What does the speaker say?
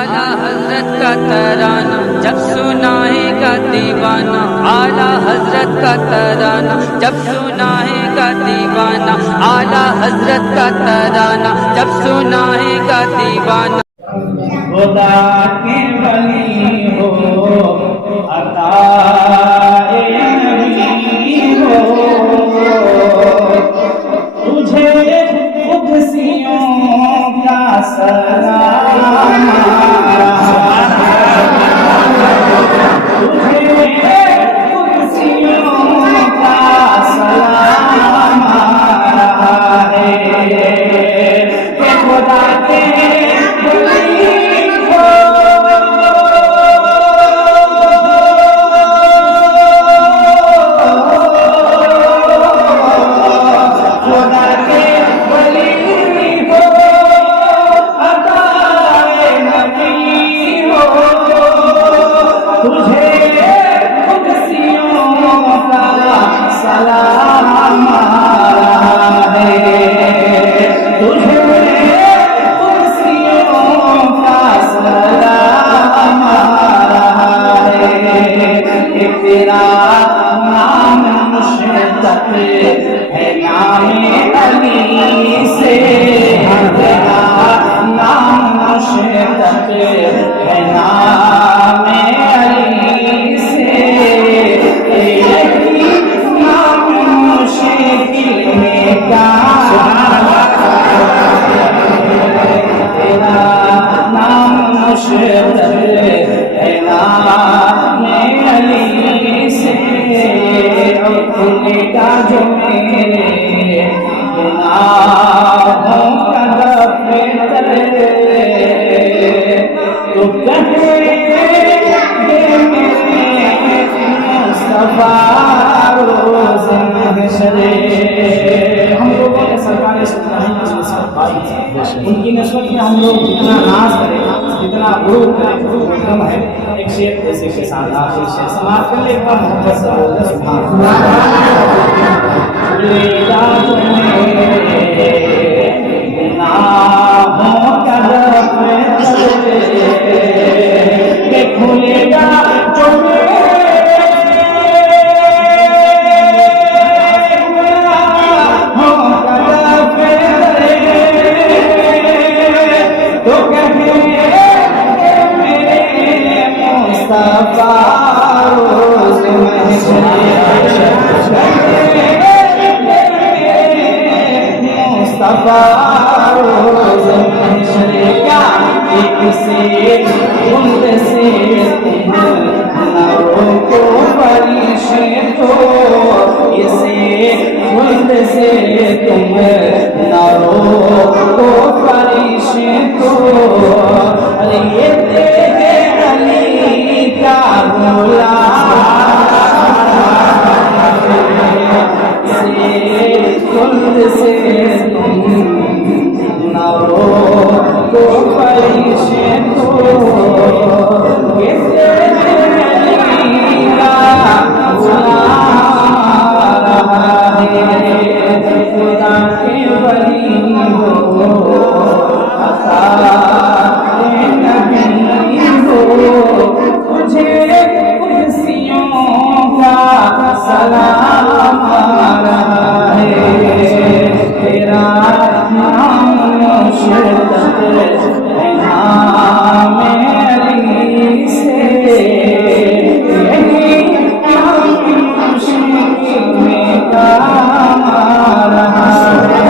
आला हजरत का तराना जब सुनाएगा दीवाना, आला हजरत का तराना जब सुनाएगा दीवाना, आला हजरत का तराना जब सुनाएगा दीवाना। खुदा के वली हो अताए नबी हो, तुझे कुदसियों का सलाम, तुझे कुदसियों का सलाम है कि खुदा के तेरा नाम मुशतक है नामे अली से, तेरा नाम मुशतक है नामे अली से, यही नाम मुश्किल में तेरा नाम मुशतक है नामे अली से, खुलेगा जो मेरे गुनाहों का दफ्तर, तो कहे मुस्तफा रोज़ महशरे। हम लोगों ने सरकार उनकी नस्बत में हम लोग जितना नाज करें, जितना गुरूर करें, कम है। एक शेर जैसे के साथ आप शेर समाज कर ले, एक बार मोहब्बत से बोलते सुभान अल्लाह। खुलेगा जो मेरे गुनाहों का दफ्तर, खुलेगा जो तुम न रोको फरिश्ते को, अरे ये तेरे अली का गुलाम से तुम न रोको फरिश्ते को, ये तेरे अली का गुलाम है। खुदा के वली हो अताए नबी हो, तुझे कुदसियों का सलाम है, तेरा नाम मुशतक है नामे अली से, यही नाम मुश्किल में काम रहा है।